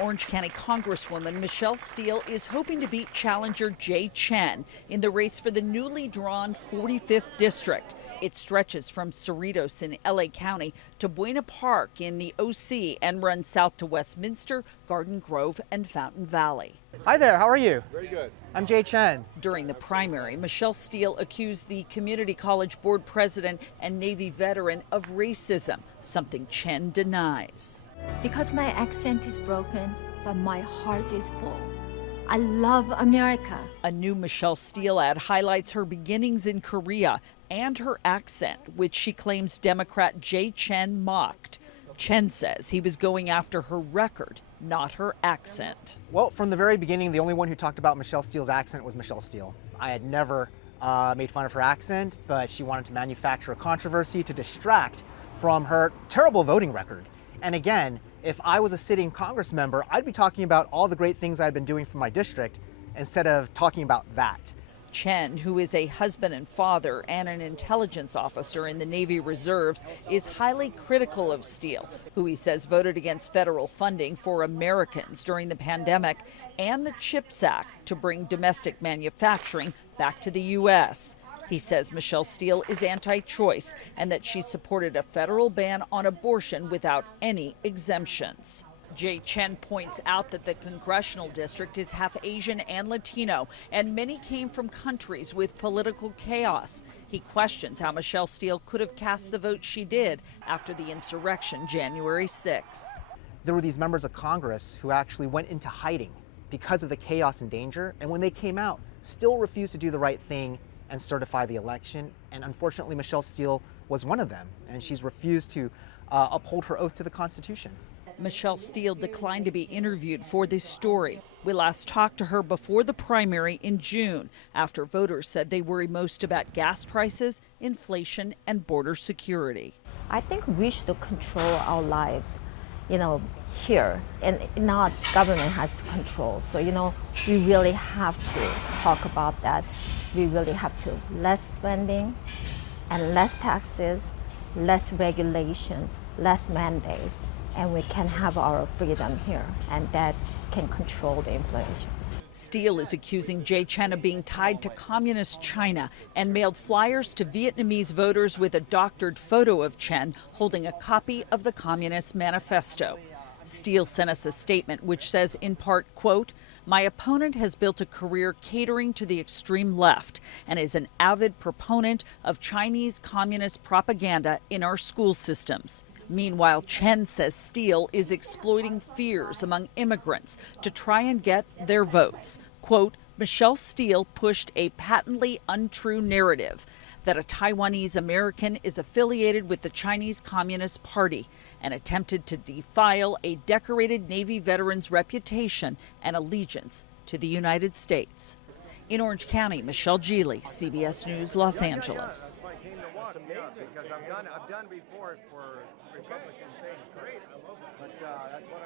Orange County Congresswoman Michelle Steele is hoping to beat challenger Chen in the race for the newly drawn 45th district. It stretches from Cerritos in LA County to Buena Park in the OC and runs south to Westminster, Garden Grove, and Fountain Valley. Hi there, how are you? Very good. I'm Chen. During the primary, Michelle Steele accused the community college board president and Navy veteran of racism, something Chen denies. Because my accent is broken, but my heart is full. I love America. A new Michelle Steele ad highlights her beginnings in Korea and her accent, which she claims Democrat Chen mocked. Chen says he was going after her record, not her accent. Well, from the very beginning, the only one who talked about Michelle Steele's accent was Michelle Steele. I had never made fun of her accent, but she wanted to manufacture a controversy to distract from her terrible voting record. And again, if I was a sitting Congress member, I'd be talking about all the great things I've been doing for my district instead of talking about that. Chen, who is a husband and father and an intelligence officer in the Navy Reserves, is highly critical of Steele, who he says voted against federal funding for Americans during the pandemic and the CHIPS Act to bring domestic manufacturing back to the U.S. He says Michelle Steele is anti-choice and that she supported a federal ban on abortion without any exemptions. Chen points out that the congressional district is half Asian and Latino, and many came from countries with political chaos. He questions how Michelle Steele could have cast the vote she did after the insurrection January 6th. There were these members of Congress who actually went into hiding because of the chaos and danger, and when they came out, still refused to do the right thing and certify the election. And unfortunately, Michelle Steele was one of them, and she's refused to uphold her oath to the Constitution. Michelle Steele declined to be interviewed for this story. We last talked to her before the primary in June, after voters said they worry most about gas prices, inflation, and border security. I think we should control our lives, here, and not government has to control. So, we really have to talk about that. We really have to less spending and less taxes, less regulations, less mandates, and we can have our freedom here, and that can control the inflation. Steele is accusing Chen of being tied to communist China and mailed flyers to Vietnamese voters with a doctored photo of Chen holding a copy of the Communist Manifesto. Steele sent us a statement which says in part, quote, "My opponent has built a career catering to the extreme left and is an avid proponent of Chinese communist propaganda in our school systems." Meanwhile, Chen says Steele is exploiting fears among immigrants to try and get their votes. Quote, Michelle Steele pushed a patently untrue narrative that a Taiwanese American is affiliated with the Chinese Communist Party and attempted to defile a decorated Navy veteran's reputation and allegiance to the United States. In Orange County, Michelle Geely, CBS News, Los Angeles. It's amazing because I've done before for Republican things. Great, I love that. But that's what